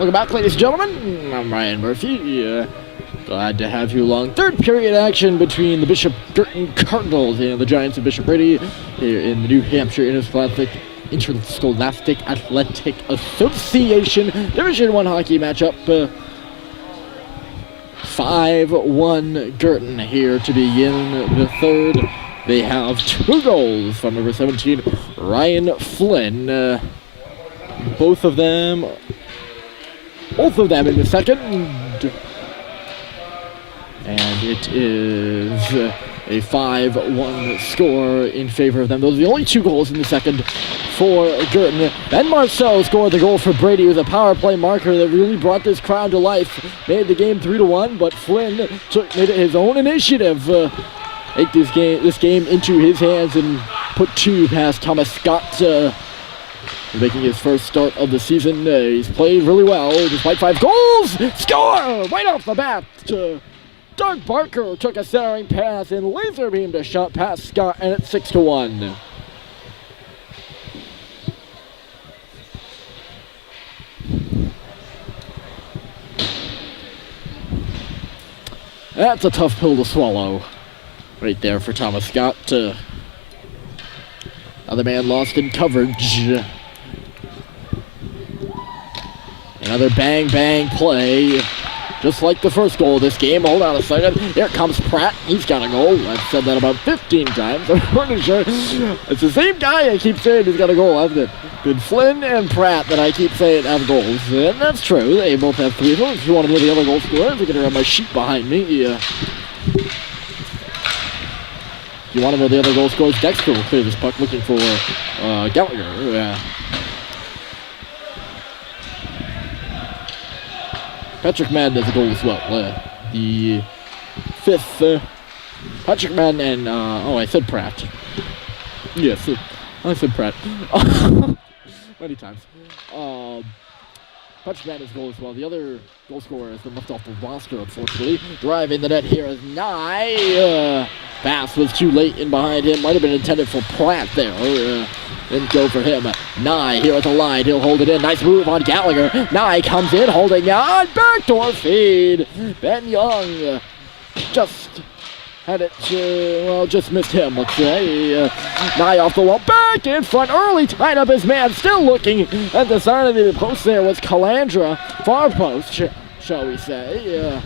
Welcome back, ladies and gentlemen. I'm Ryan Murphy. Glad to have you along. Third period action between the Bishop Guertin Cardinals and the Giants of Bishop Brady here in the New Hampshire Interscholastic Athletic Association Division I hockey matchup. 5-1 Guertin here to begin the third. They have 2 goals from number 17, Ryan Flynn. Both of them in the second. And it is a 5-1 score in favor of them. Those are the only 2 goals in the second for Guertin. Ben Marceau scored the goal for Brady with a power play marker that really brought this crowd to life. Made the game 3-1, but Flynn made it his own initiative. Take this game into his hands and put 2 past Thomas Scott. Making his first start of the season. He's played really well despite 5 goals. Score right off the bat. Doug Barker took a centering pass and laser beamed a shot past Scott, and it's 6-1. That's a tough pill to swallow right there for Thomas Scott. Other man lost in coverage. Another bang play. Just like the first goal of this game. Hold on a second. Here comes Pratt. He's got a goal. I've said that about 15 times. I'm pretty sure it's the same guy I keep saying he's got a goal, hasn't it? Been Flynn and Pratt that I keep saying have goals. And that's true. They both have 3 goals. If you want to know the other goal scorers, you can have my sheet behind me. If you want to know the other goal scorers, Dexter will clear this puck looking for Gallagher. Patrick Madden has a goal as well. The 5th, Patrick Madden and, I said Pratt. Yes, I said Pratt. Many times. Patrick Madden has a goal as well. The other goal scorer has been left off the roster, unfortunately. Driving the net here is Nye. Pass was too late in behind him. Might have been intended for Pratt there. Didn't go for him. Nye here at the line. He'll hold it in. Nice move on Gallagher. Nye comes in, holding on. Backdoor feed. Ben Young just had it, just missed him, let's say. Nye off the wall. Back in front. Early tied up his man. Still looking at the side of the post there was Calandra. Far post, shall we say.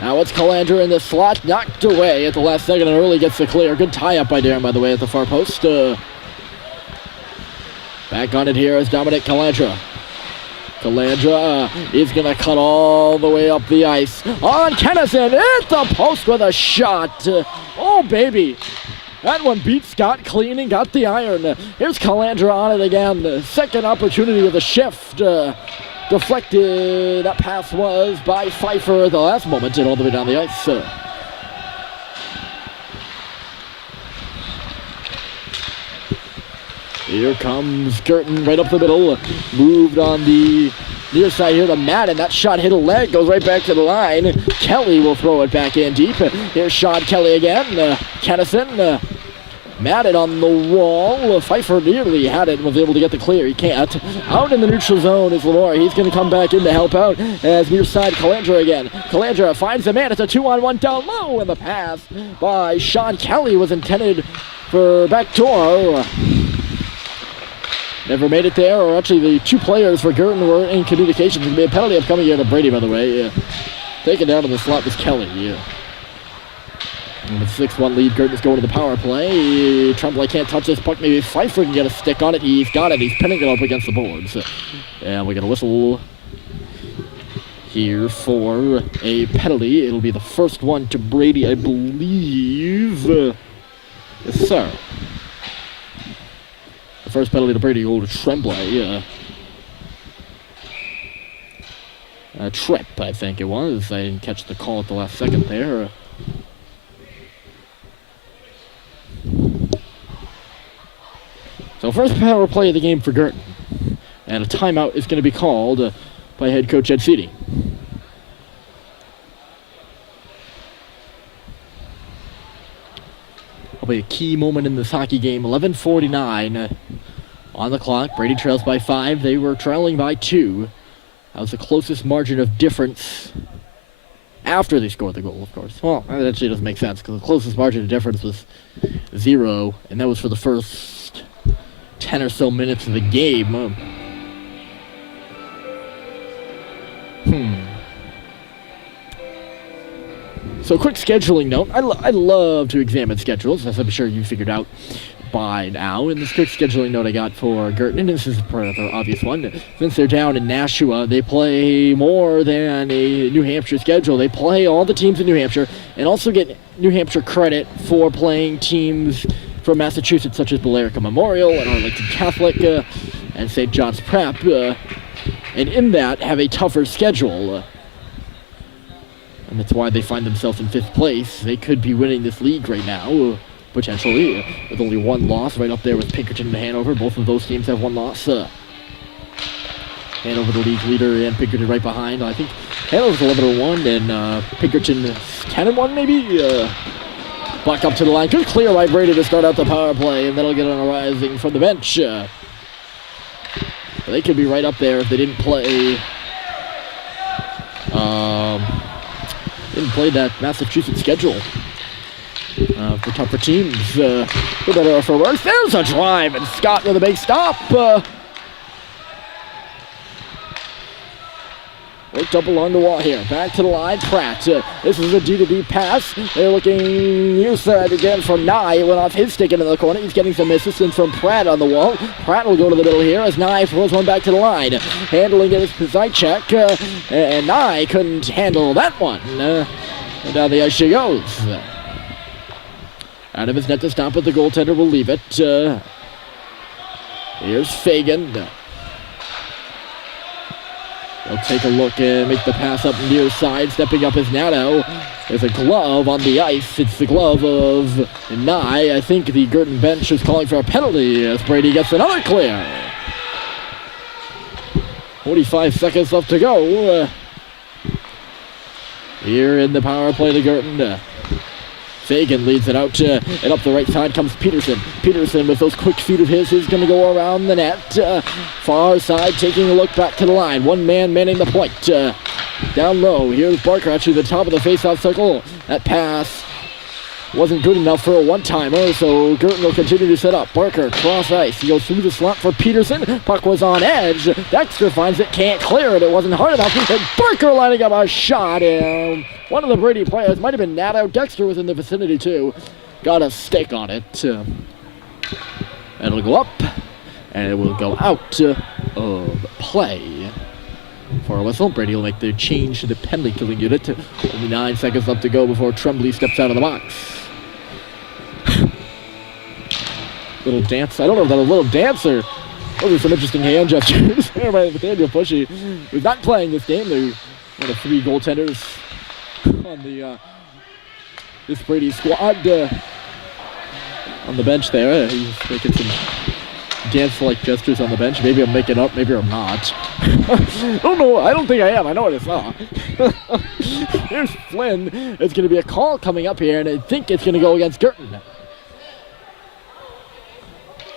Now it's Calandra in the slot, knocked away at the last second, and Early gets the clear. Good tie-up by Darren, by the way, at the far post. Back on it here is Dominic Calandra. Calandra is going to cut all the way up the ice. On Kennison, hit the post with a shot. Oh, baby. That one beat Scott clean and got the iron. Here's Calandra on it again. Second opportunity of the shift. Deflected, that pass was by Pfeiffer at the last moment and all the way down the ice. Here comes Guertin right up the middle. Moved on the near side here to Madden. That shot hit a leg, goes right back to the line. Kelly will throw it back in deep. Here's Sean Kelly again. Kennison. Madden on the wall. Pfeiffer nearly had it and was able to get the clear. He can't. Out in the neutral zone is Lamore. He's going to come back in to help out as near side Calandra again. Calandra finds the man. It's a 2-on-1 down low, and the pass by Sean Kelly was intended for backdoor. Never made it there, or actually the 2 players for Guertin were in communication. There's going to be a penalty upcoming here to Brady, by the way. Taken down in the slot was Kelly. And with 6-1 lead, Guertin is going to the power play. Tremblay can't touch this puck. Maybe Pfeiffer can get a stick on it. He's got it. He's pinning it up against the boards. And we got a whistle here for a penalty. It'll be the first one to Brady, I believe. Yes, sir. The first penalty to Brady will go to Tremblay. A trip, I think it was. I didn't catch the call at the last second there. So first power play of the game for Guertin. And a timeout is going to be called by head coach Ed Seedy. Will be a key moment in this hockey game. 11:49 on the clock. Brady trails by 5. They were trailing by 2. That was the closest margin of difference after they scored the goal, of course. Well, that actually doesn't make sense because the closest margin of difference was 0, and that was for the first 10 or so minutes of the game. So, quick scheduling note. I love to examine schedules, as I'm sure you figured out by now. And this quick scheduling note I got for Guertin, and this is a rather obvious one. Since they're down in Nashua, they play more than a New Hampshire schedule. They play all the teams in New Hampshire and also get New Hampshire credit for playing teams from Massachusetts, such as Billerica Memorial and Arlington Catholic and St. John's Prep. And in that, have a tougher schedule. And that's why they find themselves in 5th place. They could be winning this league right now, potentially, with only 1 loss, right up there with Pinkerton and Hanover. Both of those teams have 1 loss. Hanover, the league leader, and Pinkerton right behind. I think Hanover's 11-1, and Pinkerton 10-1, maybe? Buck up to the line. Good clear by Brady to start out the power play, and that'll get on a rising from the bench. They could be right up there if they didn't play. Didn't play that Massachusetts schedule for tougher teams. For better or for worse. There's a drive, and Scott with a big stop. Worked up along the wall here. Back to the line, Pratt. This is a D2D pass. They're looking Hooksett again from Nye. Went off his stick into the corner. He's getting some assistance from Pratt on the wall. Pratt will go to the middle here as Nye throws one back to the line. Handling it is Pizajcek, and Nye couldn't handle that one. And down the ice she goes. Out of his net to stop it, the goaltender will leave it. Here's Fagan. He'll take a look and make the pass up near side, stepping up his Nato. There's a glove on the ice. It's the glove of Nye. I think the Guertin bench is calling for a penalty as Brady gets another clear. 45 seconds left to go. Here in the power play to Guertin. Fagan leads it out, and up the right side comes Peterson. Peterson, with those quick feet of his, is going to go around the net. Far side, taking a look back to the line. One man manning the point. Down low, here's Barker actually the top of the face-off circle. That pass wasn't good enough for a one-timer, so Guertin will continue to set up. Barker, cross ice. He goes through the slot for Peterson. Puck was on edge. Dexter finds it, can't clear it. It wasn't hard enough. And Barker lining up a shot. One of the Brady players, might have been Nato. Dexter was in the vicinity too. Got a stake on it. It'll go up, and it will go out of play. For a whistle, Brady will make the change to the penalty killing unit. Only 9 seconds left to go before Tremblay steps out of the box. Little dance. I don't know if that was a little dance or those are some interesting hand gestures. By Nathaniel Pushy, who's not playing this game. They're one of 3 goaltenders on the this Brady squad on the bench there. He's making some dance-like gestures on the bench. Maybe I'm making up, maybe I'm not. I don't know. I don't think I am. I know what it's not. Here's Flynn. It's going to be a call coming up here, and I think it's going to go against Guertin.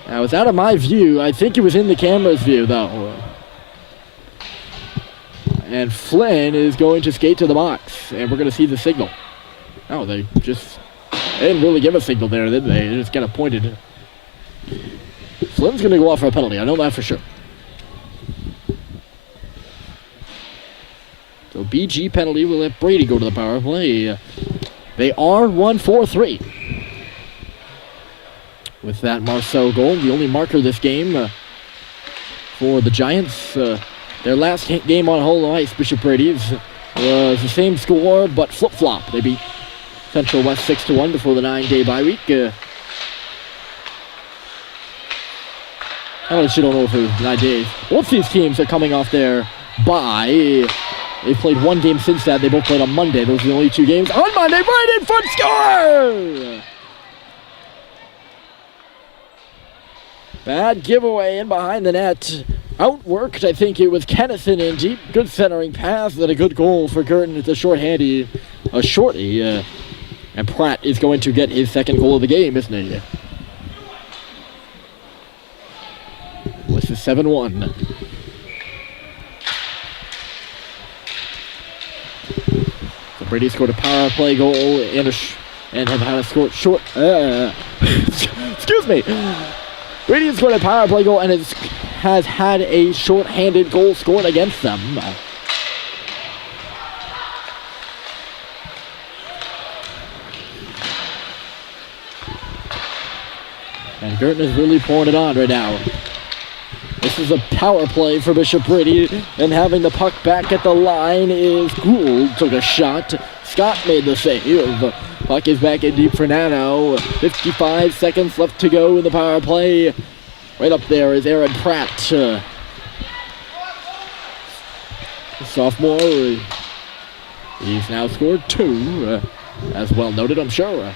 Now, it's out of my view. I think it was in the camera's view, though. And Flynn is going to skate to the box, and we're going to see the signal. Oh, they didn't really give a signal there, did they? They just kind of pointed. Flynn's going to go off for a penalty. I know that for sure. So BG penalty will let Brady go to the power play. They are 1-4-3. With that Marceau goal, the only marker this game for the Giants. Their last game on home ice, Bishop Brady's, was the same score, but flip-flop. They beat Central West 6-1 before the 9-day bye week. I actually don't know if it was 9 days. Both these teams are coming off their bye. They've played one game since that. They both played on Monday. Those are the only 2 games. On Monday, right in front, score! Bad giveaway in behind the net. Outworked, I think it was Kennison in deep. Good centering pass, then a good goal for Guertin. It's a shorty. And Pratt is going to get his second goal of the game, isn't he? makes it 7-1. So Brady scored a power play goal and have had a short. Excuse me. Brady scored a power play goal and has had a short-handed goal scored against them. And Guertin is really pouring it on right now. This is a power play for Bishop Brady, and having the puck back at the line is Gould. Took a shot. Scott made the save. Puck is back in deep for Nano. 55 seconds left to go in the power play. Right up there is Aaron Pratt. Sophomore. He's now scored 2. As well noted, I'm sure.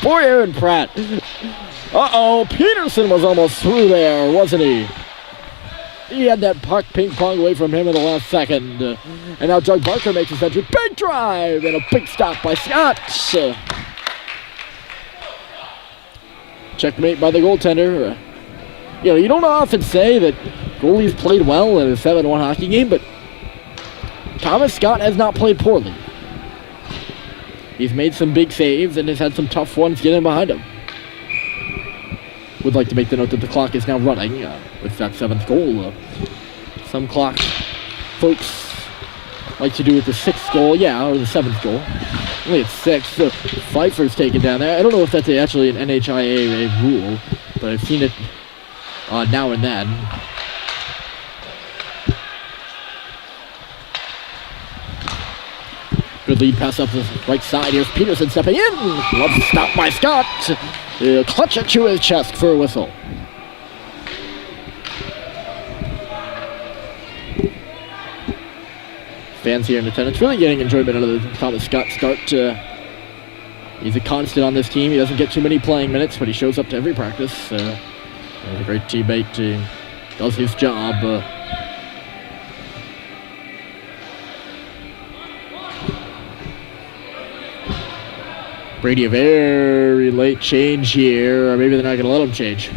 Poor Aaron Pratt. Uh-oh, Peterson was almost through there, wasn't he? He had that puck ping-pong away from him in the last second. And now Doug Barker makes his entry. Big drive and a big stop by Scott. Checkmate by the goaltender. You know, you don't often say that goalies played well in a 7-1 hockey game, but Thomas Scott has not played poorly. He's made some big saves and has had some tough ones getting behind him. Would like to make the note that the clock is now running with that 7th goal. Some clock folks like to do it the 6th goal, or the 7th goal. Only it's 6. Pfeiffer's taken down there. I don't know if that's actually an NHIA rule, but I've seen it now and then. Good lead pass up the right side. Here's Peterson stepping in. Love stop by Scott. Clutch it to his chest for a whistle. Fans here in attendance really getting enjoyment out of the Thomas Scott start. He's a constant on this team. He doesn't get too many playing minutes, but he shows up to every practice. He's a great teammate. Does his job. Brady, a very late change here, or maybe they're not going to let him change.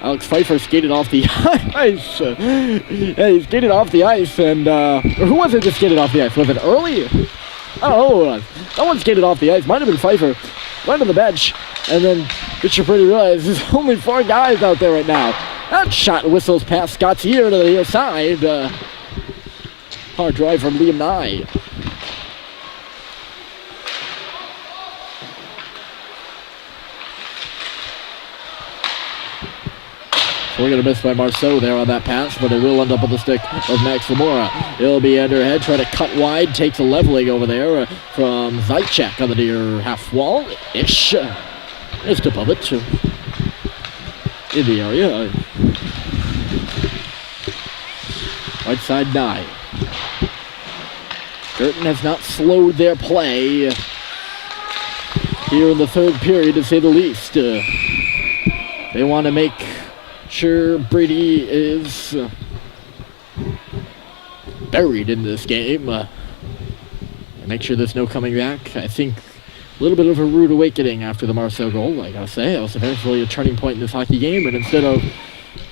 Alex Pfeiffer skated off the ice. He skated off the ice, and or who was it that skated off the ice? Was it Early? I don't know who it was. Someone skated off the ice. Might have been Pfeiffer. Went to the bench, and then Bishop Brady realized there's only 4 guys out there right now. That shot whistles past Scott's ear to the near side. Hard drive from Liam Nye. We're going to miss by Marceau there on that pass, but it will end up on the stick of Max Zamora. He'll be underhead, trying to cut wide, takes a leveling over there from Zaitchek on the near half wall-ish. Just above it in the area. Right side 9. Guertin has not slowed their play here in the 3rd period, to say the least. They want to make sure Brady is buried in this game. Make sure there's no coming back. I think a little bit of a rude awakening after the Marceau goal, I gotta say. It was eventually a turning point in this hockey game, and instead of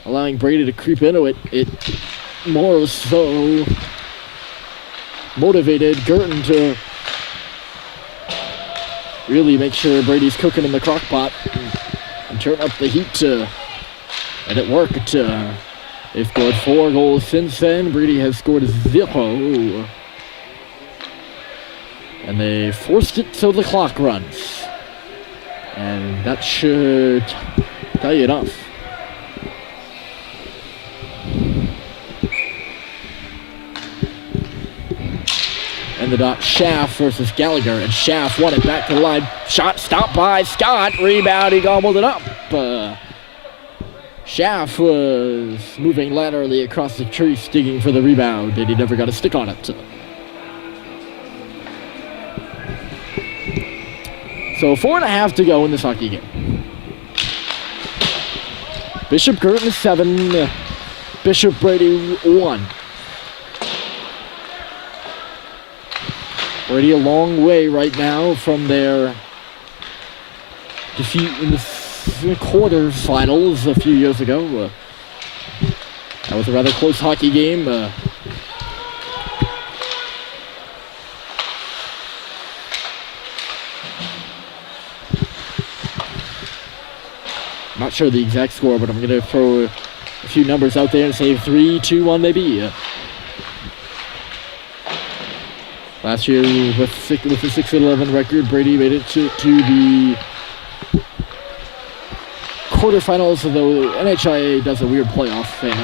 allowing Brady to creep into it, it more so motivated Guertin to really make sure Brady's cooking in the crock pot and turn up the heat. And it worked. They've scored 4 goals since then. Brady has scored 0. And they forced it so the clock runs. And that should tell you enough. And the dot, Schaff versus Gallagher. And Schaff won it back to the line. Shot stopped by Scott. Rebound, he gobbled it up. Schaff was moving laterally across the tree, digging for the rebound, and he never got a stick on it. So 4.5 to go in this hockey game. Bishop Guertin 7, Bishop Brady 1. Brady a long way right now from their defeat in the quarterfinals a few years ago. That was a rather close hockey game. Not sure the exact score, but I'm going to throw a few numbers out there and say 3-2-1 maybe. Last year with the 6-11 record, Brady made it to the quarterfinals, although the NHIA does a weird playoff thing.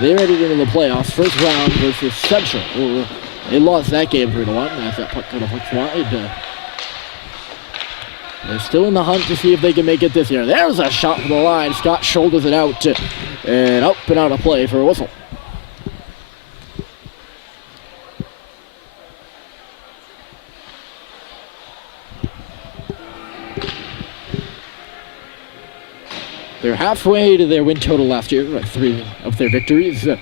They made it into the playoffs, first round versus Central. They lost that game 3-1 as that puck kind of hooked wide. They're still in the hunt to see if they can make it this year. There's a shot from the line. Scott shoulders it out and up and out of play for a whistle. They're halfway to their win total last year, like 3 of their victories. They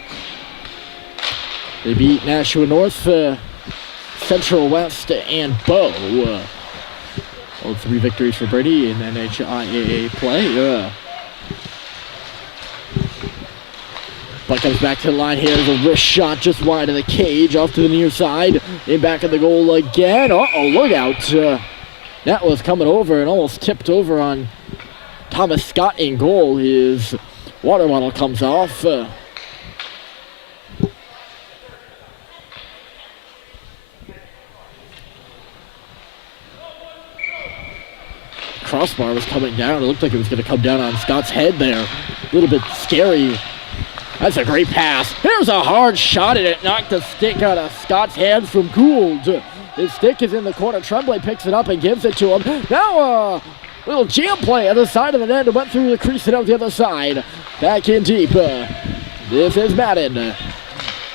beat Nashua North, Central West, and Bow. All 3 victories for Brady in NHIAA play. But comes back to the line here. There's a wrist shot just wide of the cage, off to the near side. In back of the goal again. Uh-oh, look out. That was coming over and almost tipped over on Thomas Scott in goal. His water bottle comes off. Crossbar was coming down. It looked like it was going to come down on Scott's head there. A little bit scary. That's a great pass. Here's a hard shot, and it knocked the stick out of Scott's hands from Gould. His stick is in the corner. Tremblay picks it up and gives it to him. Now little jam play at the side of the net. It went through the crease and out the other side. Back in deep. This is Madden.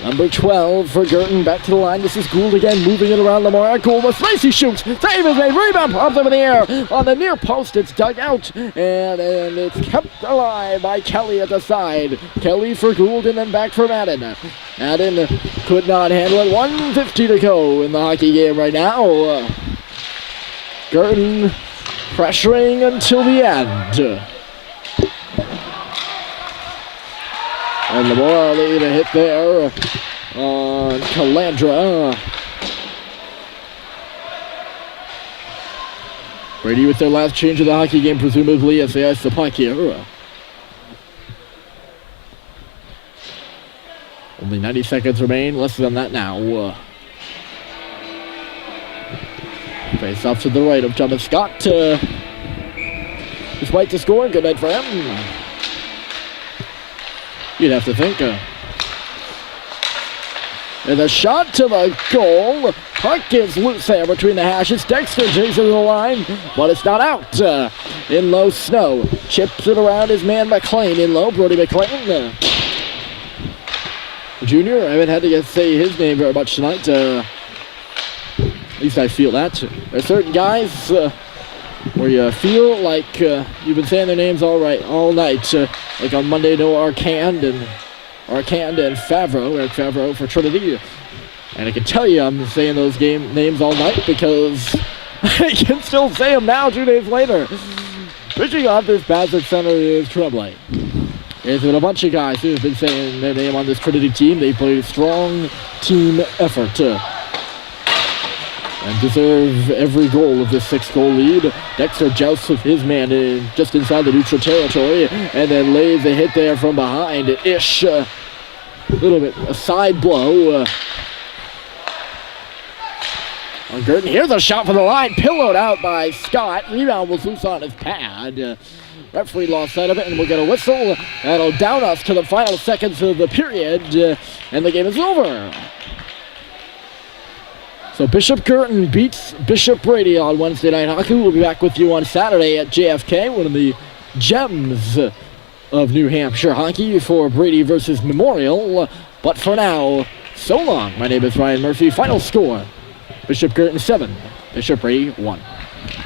Number 12 for Guertin. Back to the line. This is Gould again, moving it around Lamar. Gould with Lacey shoots. Save is made. Rebound pops up in the air. On the near post, it's dug out. And it's kept alive by Kelly at the side. Kelly for Gould and then back for Madden. Madden could not handle it. 1:50 to go in the hockey game right now. Guertin pressuring until the end. And Lamar laid a hit there on Calandra. Brady with their last change of the hockey game, presumably, as they ice the puck here. Only 90 seconds remain, less than that now. Face off to the right of Thomas Scott. Just White to score. Good night for him. You'd have to think. And the shot to the goal. Puck is loose there between the hashes. Dexter takes it to the line, but it's not out. In low, Snow chips it around his man McLean. In low, Brody McLean. Junior, I haven't had to say his name very much tonight. At least I feel that. There's certain guys where you feel like you've been saying their names all night. Like on Monday, Noah Arcand and Favreau, Eric Favreau for Trinity. And I can tell you I'm saying those names all night because I can still say them now 2 days later. Pitching off this Bassett Center is Tremblay. There's been a bunch of guys who have been saying their name on this Trinity team. They play a strong team effort. And deserve every goal of this 6-goal lead. Dexter jousts with his man just inside the neutral territory and then lays a hit there from behind. Ish. A little bit a side blow. On Guertin. Here's a shot from the line. Pillowed out by Scott. Rebound was loose on his pad. Referee lost sight of it and we'll get a whistle. That'll down us to the final seconds of the period. And the game is over. So Bishop Guertin beats Bishop Brady on Wednesday Night Hockey. We'll be back with you on Saturday at JFK, one of the gems of New Hampshire hockey for Brady versus Memorial. But for now, so long. My name is Ryan Murphy. Final score, Bishop Guertin 7, Bishop Brady 1.